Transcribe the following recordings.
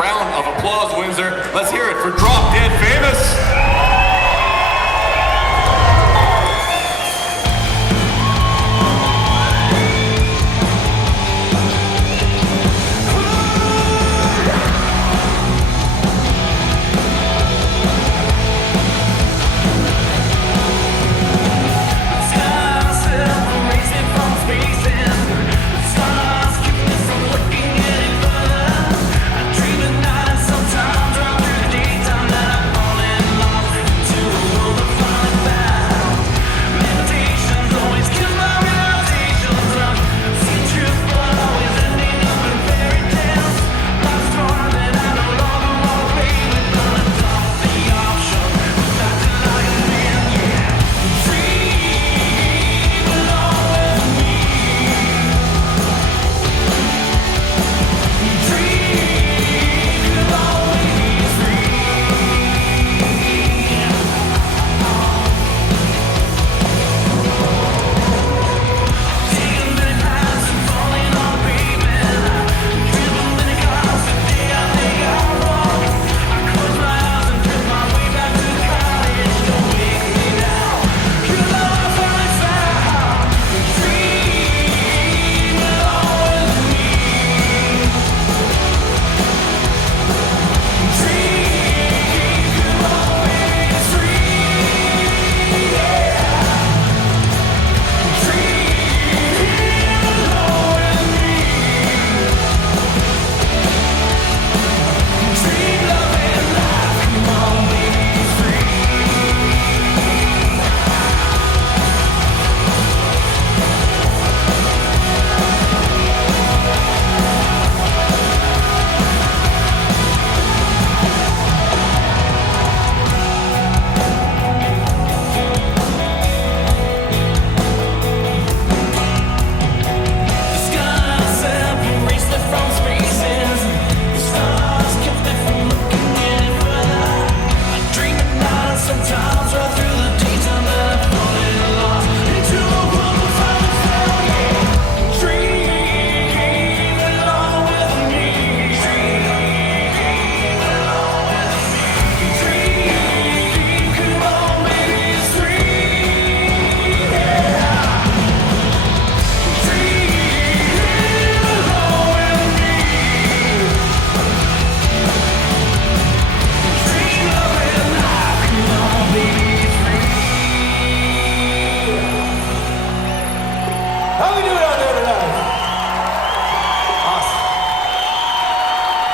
round of applause, Windsor. Let's hear it for Drop Dead Famous.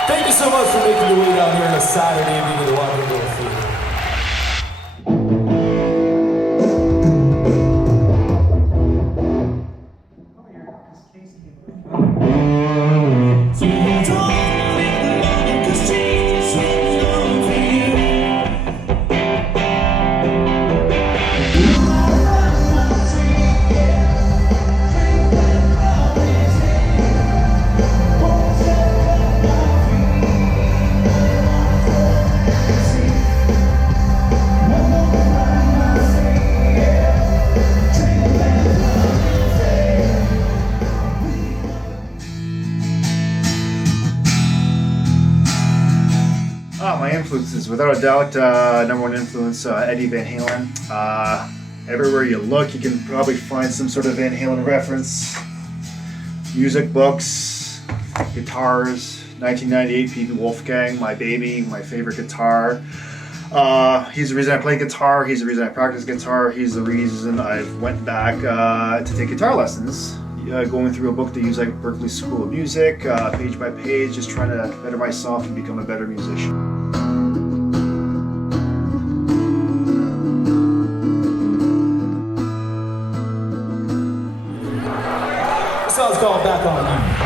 Thank you so much for making your way down here on a Saturday evening to the Walkerville Theatre. My influences, without a doubt, number one influence, Eddie Van Halen. Everywhere you look, you can probably find some sort of Van Halen reference. Music books, guitars, 1998 P.B. Wolfgang, My Baby, my favorite guitar. He's the reason I play guitar, he's the reason I practice guitar, he's the reason I went back to take guitar lessons. Going through a book to use like Berklee School of Music, page by page, just trying to better myself and become a better musician. This song's called Back on You.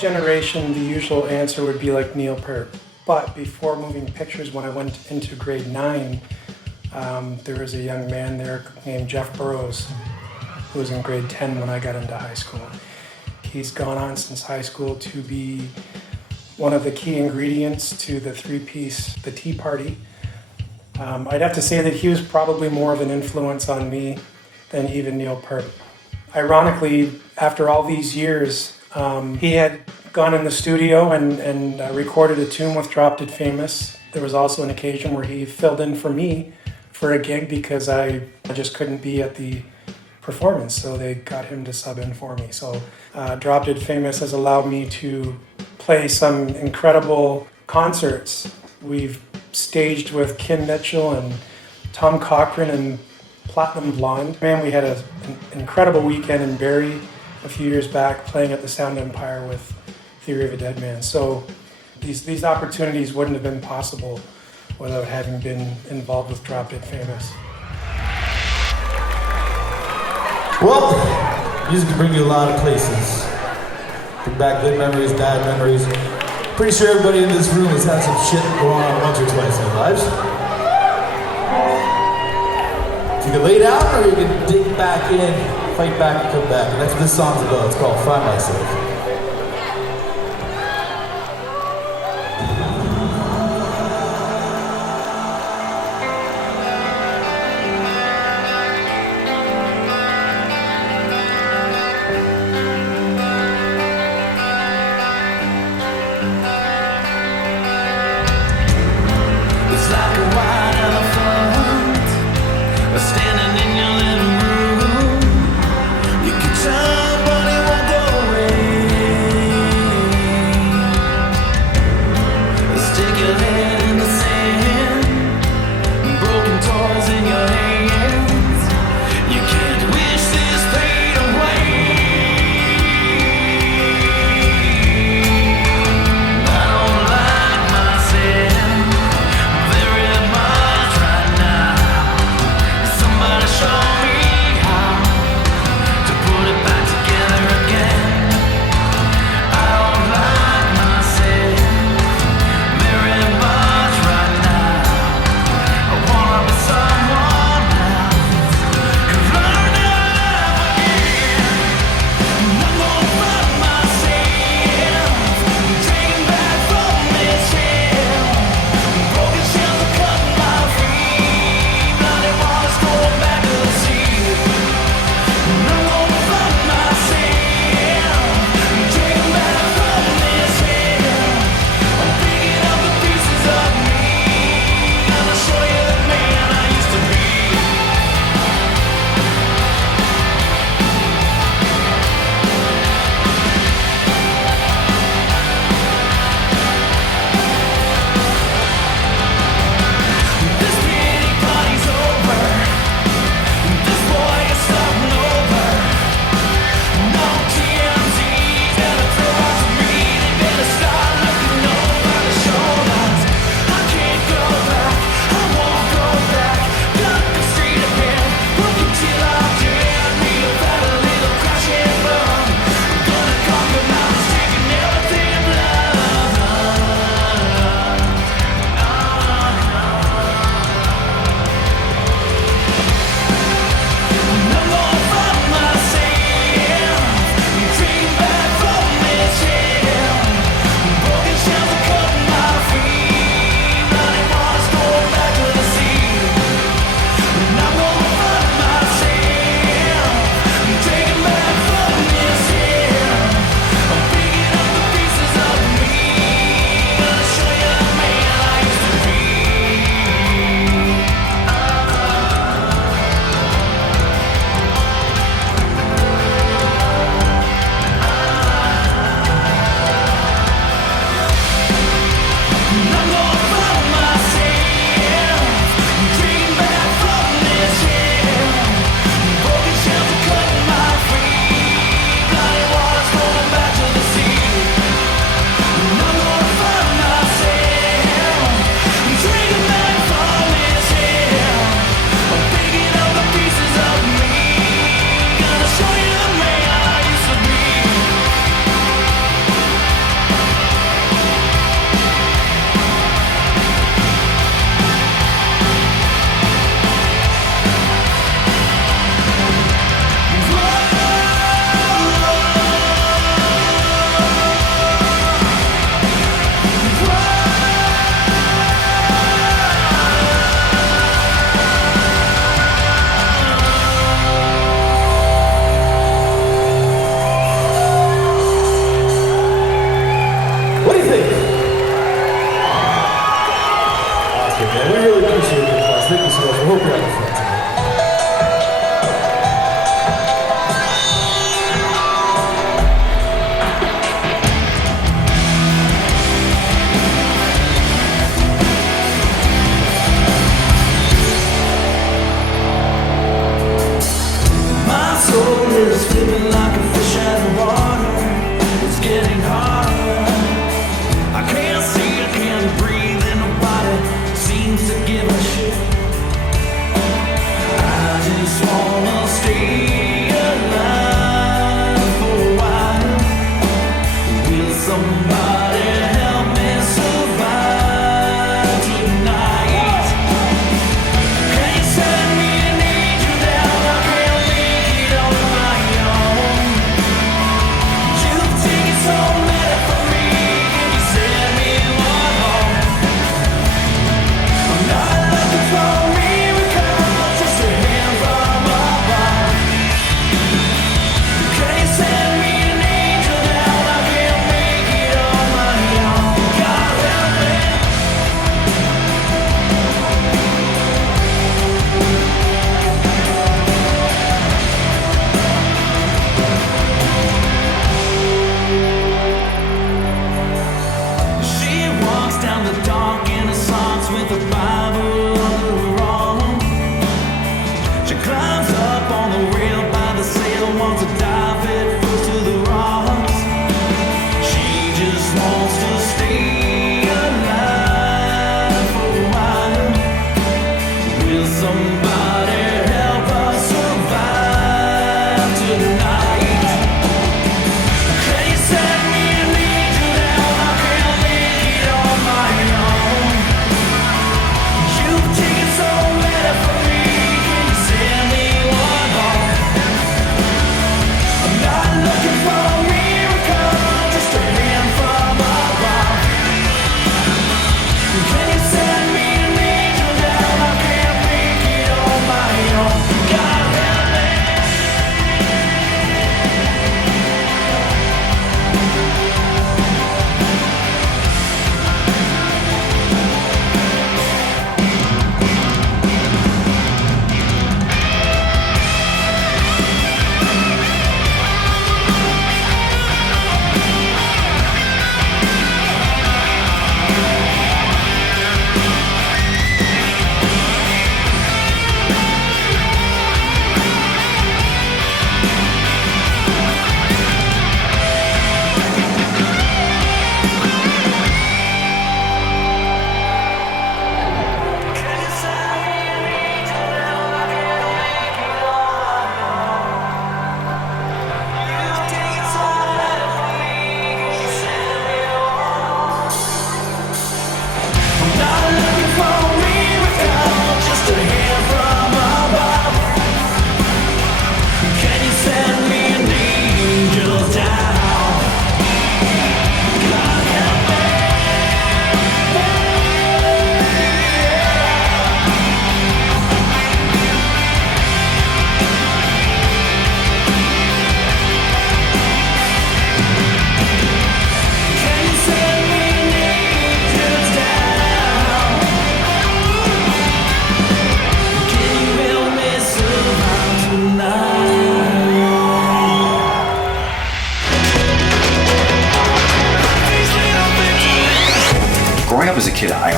generation, the usual answer would be like Neil Peart. But before moving pictures, when I went into grade 9, there was a young man there named Jeff Burrows, who was in grade 10 when I got into high school. He's gone on since high school to be one of the key ingredients to the three-piece, the Tea Party. I'd have to say that he was probably more of an influence on me than even Neil Peart. Ironically, after all these years, he had gone in the studio and recorded a tune with Drop Dead Famous. There was also an occasion where he filled in for me for a gig because I just couldn't be at the performance, so they got him to sub in for me. So Drop Dead Famous has allowed me to play some incredible concerts. We've staged with Kim Mitchell and Tom Cochran and Platinum Blonde. Man, we had an incredible weekend in Barrie a few years back playing at the Sound Empire with Theory of a Dead Man. So these opportunities wouldn't have been possible without having been involved with Drop Dead Famous. Well, music can bring you a lot of places. Bring back good memories, bad memories. Pretty sure everybody in this room has had some shit go on once or twice in their lives. You can lay down or you can dig back in, fight back and come back. And that's what this song's about. It's called Find Myself. Show me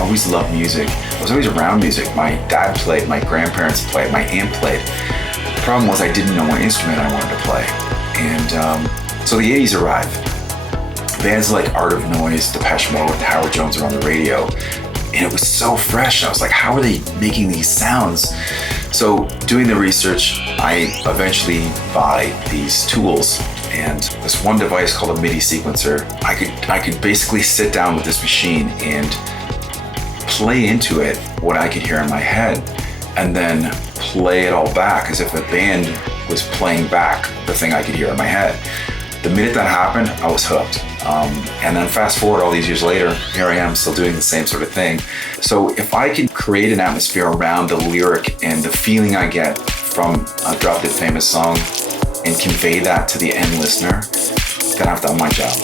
always loved music. I was always around music. My dad played, my grandparents played, my aunt played. The problem was I didn't know what instrument I wanted to play. And so the 80s arrived. Bands like Art of Noise, Depeche Mode, and Howard Jones were on the radio. And it was so fresh. I was like, how are they making these sounds? So doing the research, I eventually buy these tools. And this one device called a MIDI sequencer, I could basically sit down with this machine and play into it what I could hear in my head, and then play it all back as if the band was playing back the thing I could hear in my head. The minute that happened, I was hooked. And then fast forward all these years later, here I am still doing the same sort of thing. So if I can create an atmosphere around the lyric and the feeling I get from a Drop Dead Famous song and convey that to the end listener, then I've done my job.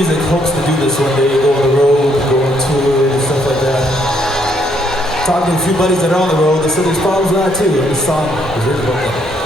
music hopes to do this one day, go on the road, go on tour and stuff like that. Talking to a few buddies that are on the road, they said there's problems with that too, and this song is written about that.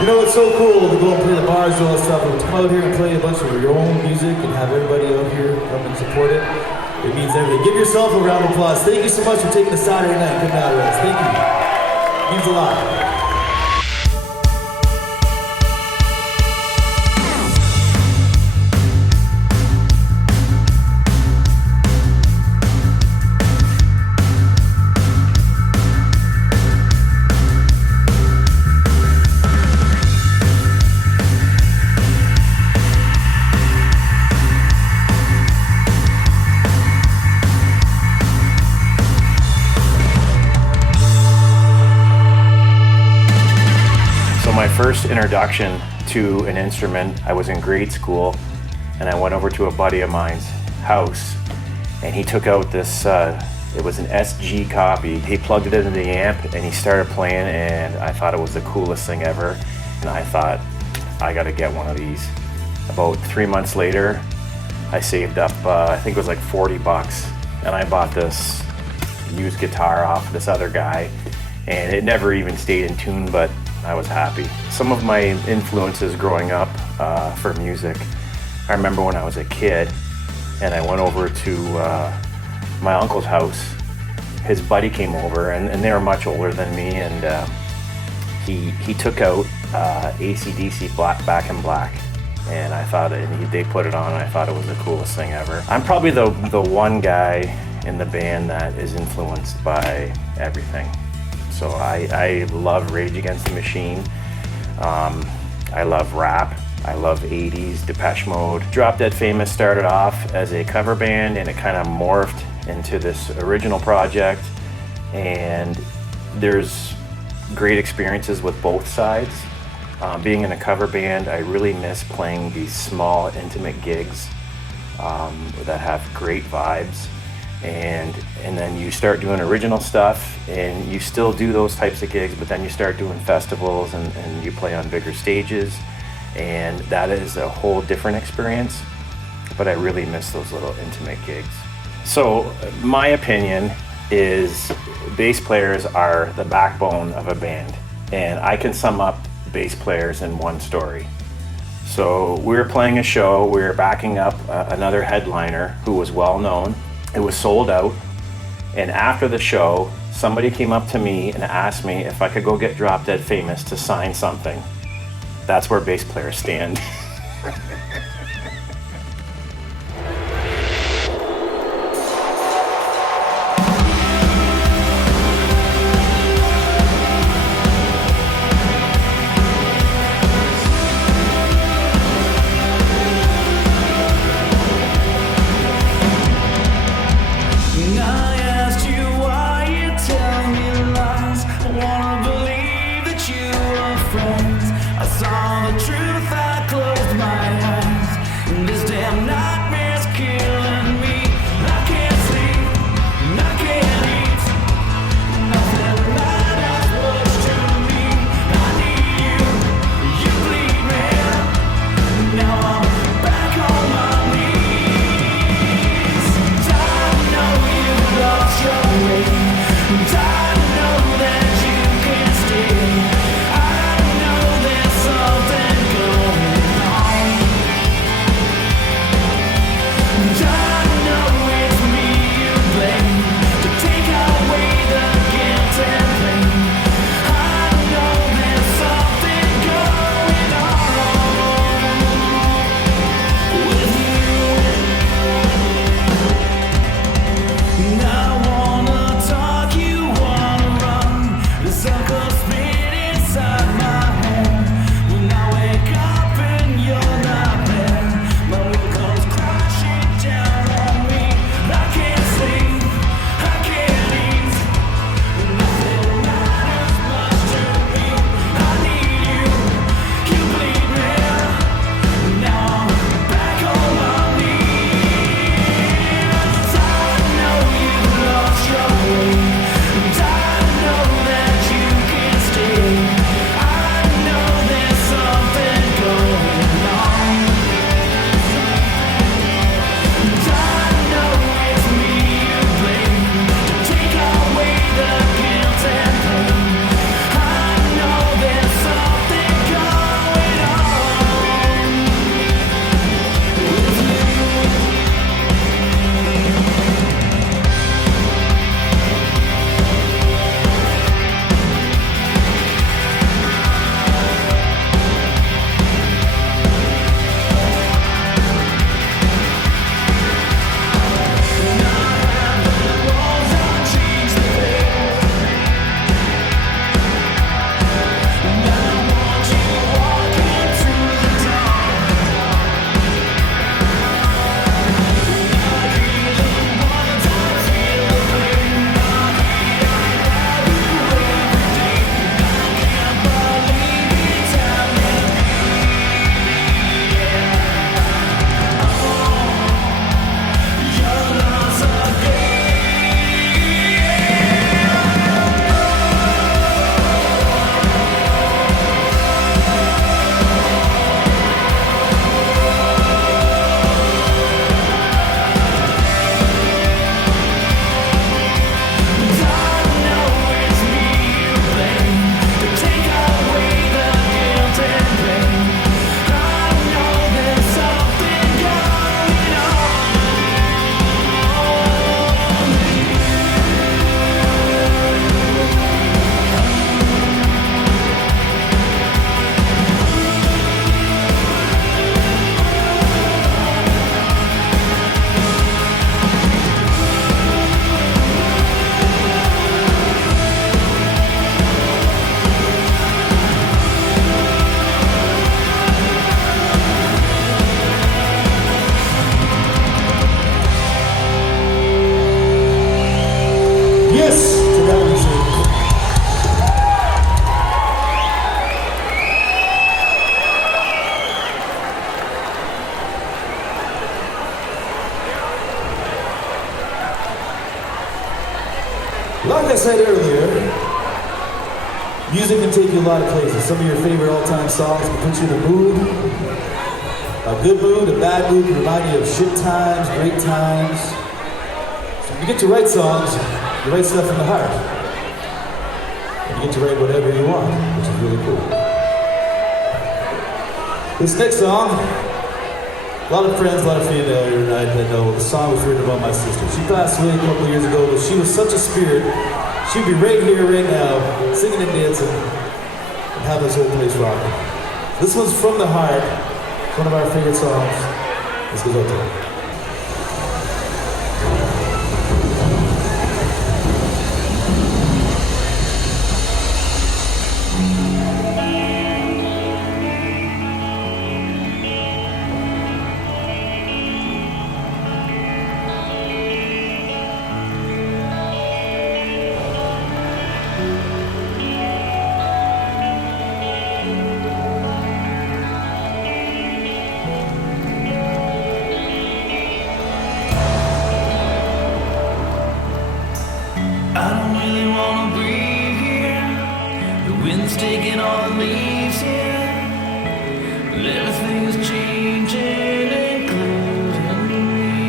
You know what's so cool to go and play the bars and all that stuff, and come out here and play a bunch of your own music and have everybody out here come and support it. It means everything. Give yourself a round of applause. Thank you so much for taking a Saturday night and coming out with us. Thank you. It means a lot. my first introduction to an instrument, I was in grade school, and I went over to a buddy of mine's house, and he took out this, it was an SG copy. He plugged it into the amp, and he started playing, and I thought it was the coolest thing ever. And I thought, I gotta get one of these. About 3 months later, I saved up, I think it was like 40 bucks, and I bought this used guitar off this other guy, and it never even stayed in tune, but I was happy. Some of my influences growing up for music, I remember when I was a kid and I went over to my uncle's house. His buddy came over, and they were much older than me, and he took out AC/DC Back in Black, and I thought they put it on, and I thought it was the coolest thing ever. I'm probably the one guy in the band that is influenced by everything. So I love Rage Against the Machine. I love rap. I love 80s, Depeche Mode. Drop Dead Famous started off as a cover band, and it kind of morphed into this original project. And there's great experiences with both sides. Being in a cover band, I really miss playing these small, intimate gigs that have great vibes. And then you start doing original stuff, and you still do those types of gigs, but then you start doing festivals, and you play on bigger stages, and that is a whole different experience. But I really miss those little intimate gigs. So my opinion is bass players are the backbone of a band, and I can sum up bass players in one story. So we were playing a show, we were backing up another headliner who was well known. It was sold out, and after the show, somebody came up to me and asked me if I could go get Drop Dead Famous to sign something. That's where bass players stand. I saw the truth, I closed my eyes. said earlier, music can take you a lot of places. Some of your favorite all-time songs can put you in a mood. A good mood, a bad mood can remind you of shit times, great times. So when you get to write songs, you write stuff from the heart. And you get to write whatever you want, which is really cool. This next song, a lot of friends, a lot of female here tonight that know the song was written about my sister. She passed away a couple of years ago, but she was such a spirit. She'd be right here, right now, singing and dancing, and have this whole place rocking. This one's from the heart. It's one of our favorite songs. This goes out to her. Taking all the leaves here, but everything is changing, including me.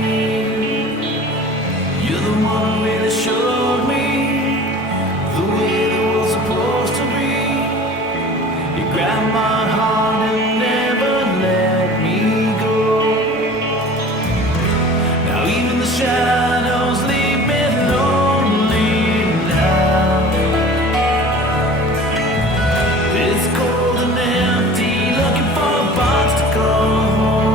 You're the one who really showed me the way the world's supposed to be. You grabbed my heart and never let me go. Now even the shadows leave me lonely now. It's cold and empty, looking for a box to go home.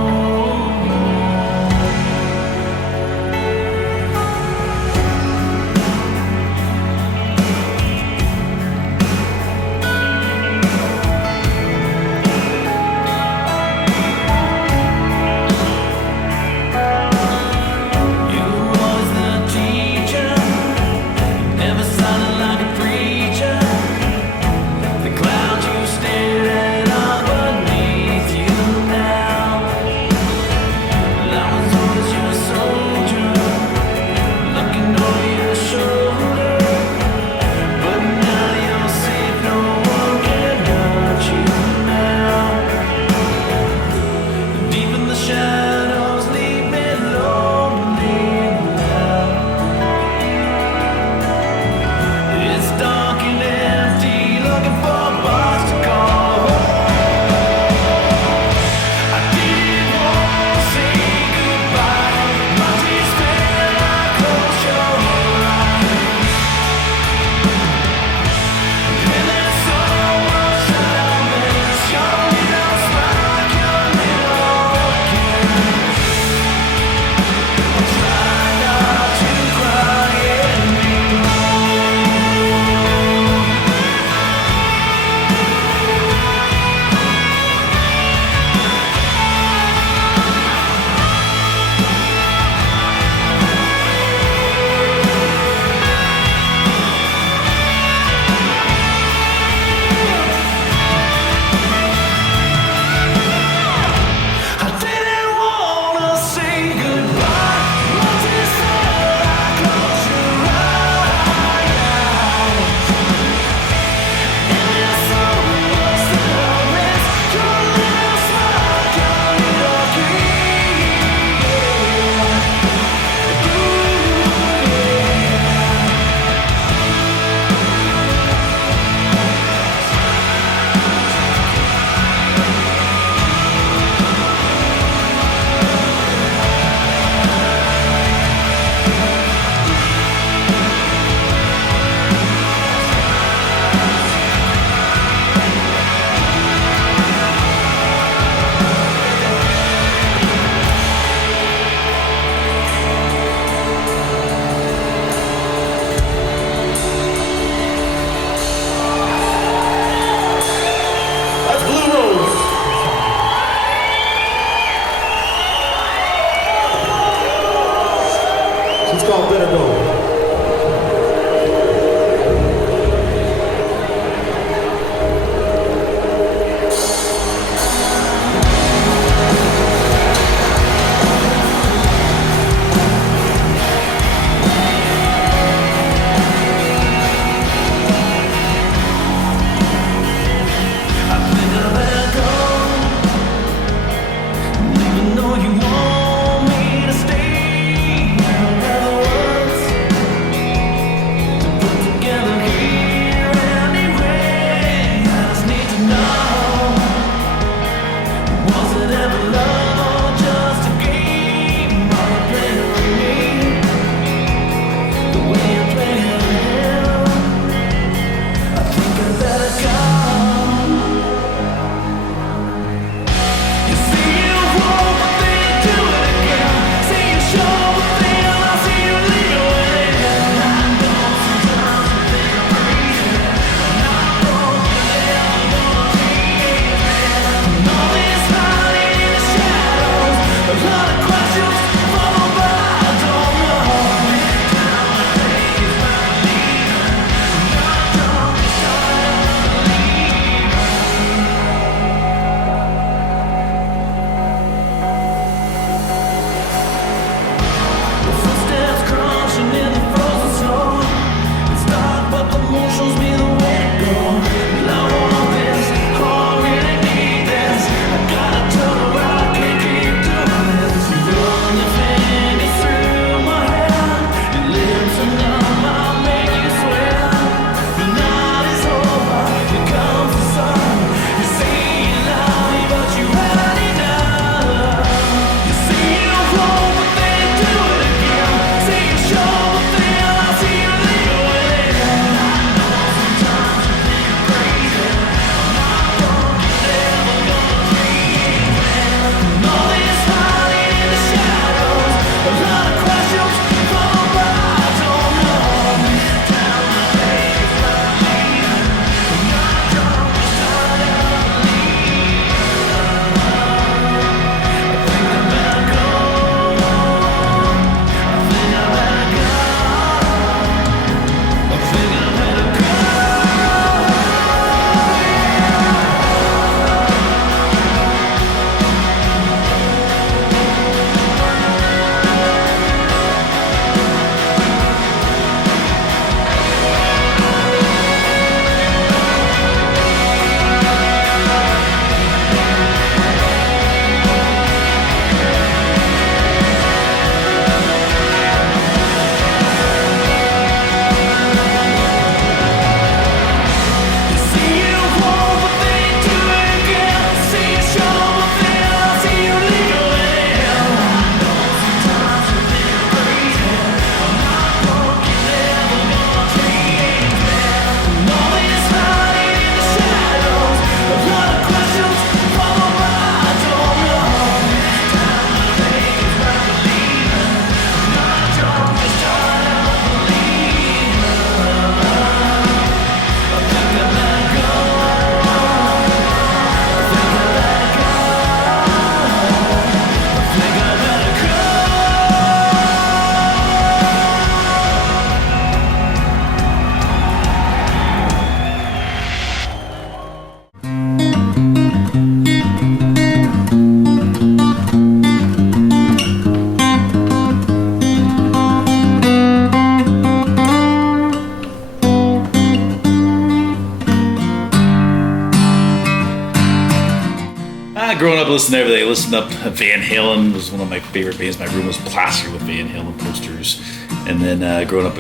Growing up, listening to everything. I listened up. Van Halen was one of my favorite bands. My room was plastered with Van Halen posters. And then growing up,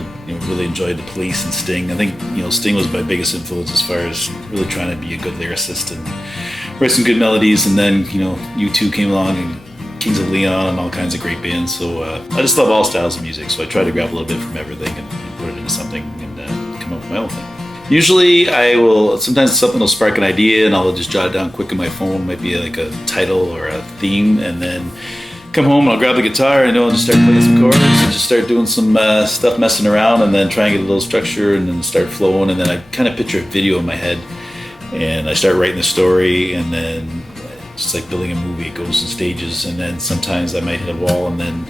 really enjoyed the Police and Sting. I think Sting was my biggest influence as far as really trying to be a good lyricist and write some good melodies. And then U2 came along and Kings of Leon and all kinds of great bands. So I just love all styles of music. So I try to grab a little bit from everything and put it into something and come up with my own thing. Usually sometimes something will spark an idea and I'll just jot it down quick on my phone. It might be like a title or a theme, and then come home and I'll grab the guitar and I'll just start playing some chords and just start doing some stuff, messing around, and then try and get a little structure and then start flowing. And then I kind of picture a video in my head and I start writing the story, and then just like building a movie, it goes in stages. And then sometimes I might hit a wall and then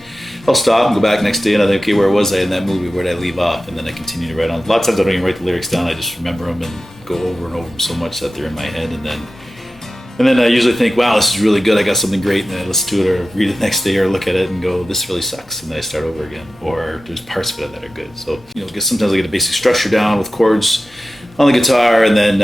I'll stop and go back next day and I think, okay, where was I in that movie? Where did I leave off? And then I continue to write on. A lot of times I don't even write the lyrics down. I just remember them and go over and over them so much that they're in my head. And then I usually think, wow, this is really good. I got something great. And then I listen to it or read it the next day or look at it and go, this really sucks. And then I start over again. Or there's parts of it that are good. So, sometimes I get a basic structure down with chords on the guitar and then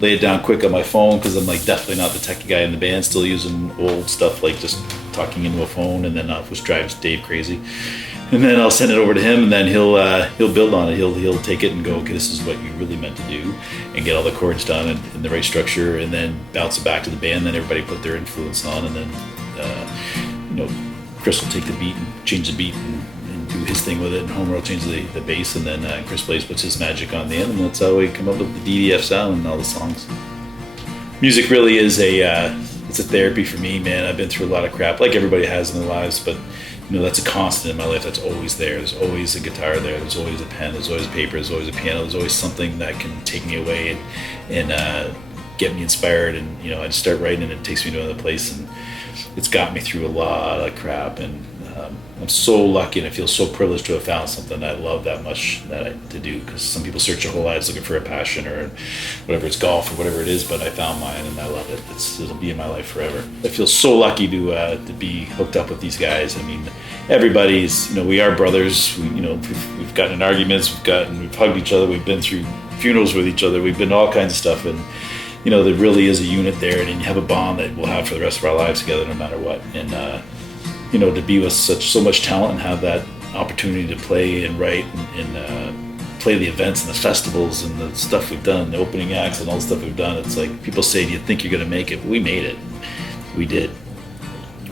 lay it down quick on my phone, because I'm like definitely not the techie guy in the band, still using old stuff like just talking into a phone, and then which drives Dave crazy. And then I'll send it over to him, and then he'll build on it. He'll take it and go, okay, this is what you really meant to do, and get all the chords done in the right structure, and then bounce it back to the band. Then everybody put their influence on, and then Chris will take the beat and change the beat and do his thing with it, and Homer will change the bass, and then Chris Blais puts his magic on the end, and that's how we come up with the DDF sound and all the songs. Music really is it's a therapy for me, man. I've been through a lot of crap, like everybody has in their lives, but that's a constant in my life. That's always there. There's always a guitar there. There's always a pen. There's always paper. There's always a piano. There's always something that can take me away and get me inspired. And I just start writing, and it takes me to another place. And it's got me through a lot of crap. And I'm so lucky, and I feel so privileged to have found something I love that much to do. Because some people search their whole lives looking for a passion or whatever, it's golf or whatever it is. But I found mine, and I love it. It'll be in my life forever. I feel so lucky to be hooked up with these guys. I mean, everybody's, we are brothers. We've gotten in arguments. We've hugged each other. We've been through funerals with each other. We've been all kinds of stuff, and there really is a unit there, and you have a bond that we'll have for the rest of our lives together, no matter what. And to be with so much talent and have that opportunity to play and write and play the events and the festivals and the stuff we've done, the opening acts and all the stuff we've done. It's like people say, do you think you're going to make it? But we made it. We did.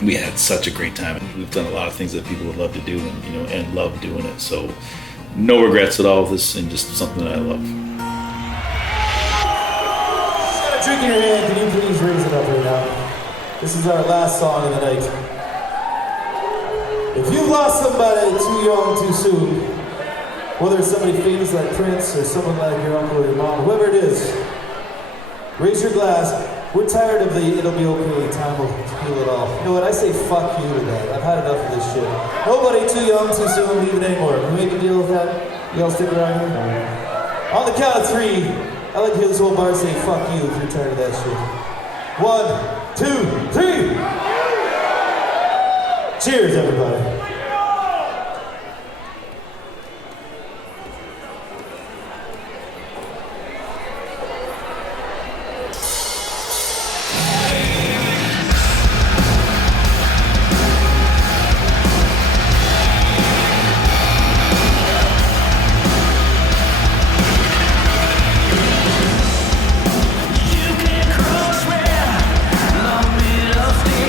We had such a great time. We've done a lot of things that people would love to do, and love doing it. So no regrets at all with this, and just something that I love. Got a drink in your hand. Can you please raise it up right now? This is our last song of the night. If you've lost somebody too young, too soon, whether it's somebody famous like Prince or someone like your uncle or your mom, whoever it is, raise your glass. We're tired of the it'll be okay, time will heal it all. You know what, I say fuck you to that. I've had enough of this shit. Nobody too young, too soon, leave it anymore. Can we make a deal with that? You all stick around here? On the count of three, I like to hear this whole bar say fuck you if you're tired of that shit. 1, 2, 3! Cheers, everybody. Love me, love me.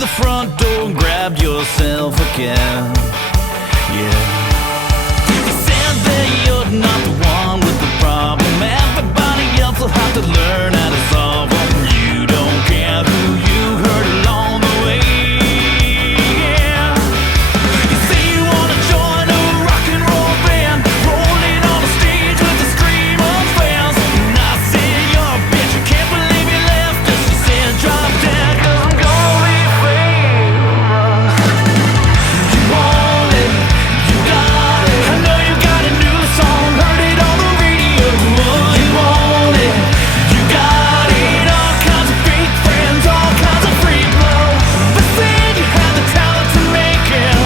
the front door and grabbed yourself again. Yeah. You said that you're not the one with the problem. Everybody else will have to learn how to solve them. You don't care who you hurt along the way. Yeah. You say you wanna join a rock and roll band, rolling on the stage with the scream of fans. And I said you're a bitch, I can't believe you left us. You said drop dead, 'cause I'm gonna be famous. You want it, you got it. I know you got a new song, heard it on the radio. You want it, you got it. All kinds of fake friends, all kinds of free blow. But said you had the talent to make it,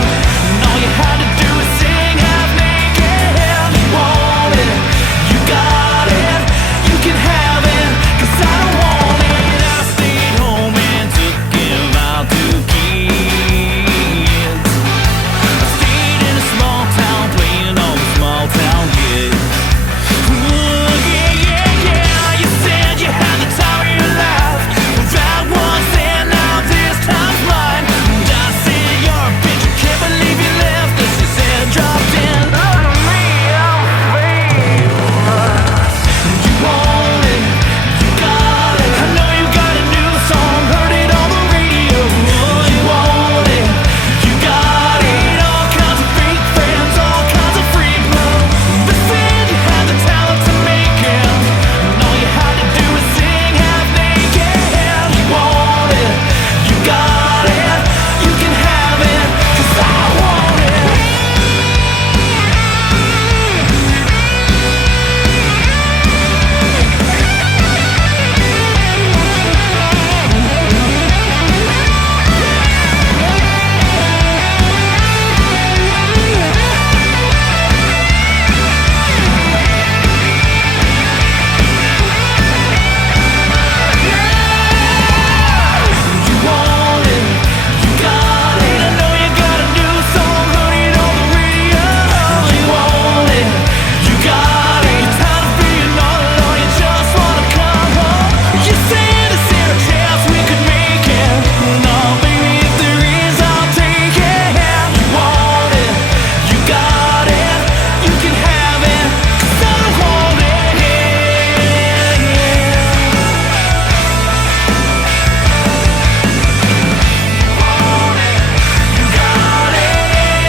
and all you had to do is sing half naked. You want it, you got it, you can have it, 'cause I don't want it. I stayed home and took him out to kids. I stayed in a small town playing all the small town gigs. Ooh, yeah, yeah, yeah. You said you had the time of your life. Well, that was then, now this time's mine. And I said you're a bitch, I can't believe you left us. You said dropped in on me, I'm famous. You want it, you got it. I know you got a new song, heard it on the radio. You want it, you got it. All kinds of fake friends, all kinds of free blow. But said you had the talent to make it, and all you had to do is sing half naked. You want it, you got it, you can have it, 'cause I want it. You want it, you got it. I know you got a new song, heard it on the radio. You want it, you got it. You're tired of being all alone, you just wanna come home. You said, is there a chance we could make it? No, baby, if there is, I'll take it. You want it, you got it, you can have it, 'cause I want it. You got it, yeah.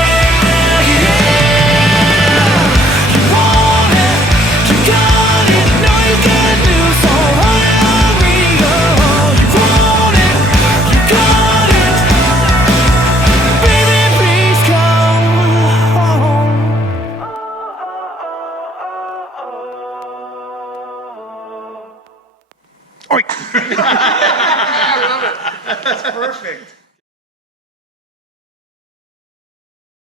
You want it, you got it. Know you got a new song, heard it on the radio. You want it, you got it. Baby, please come home. That's perfect.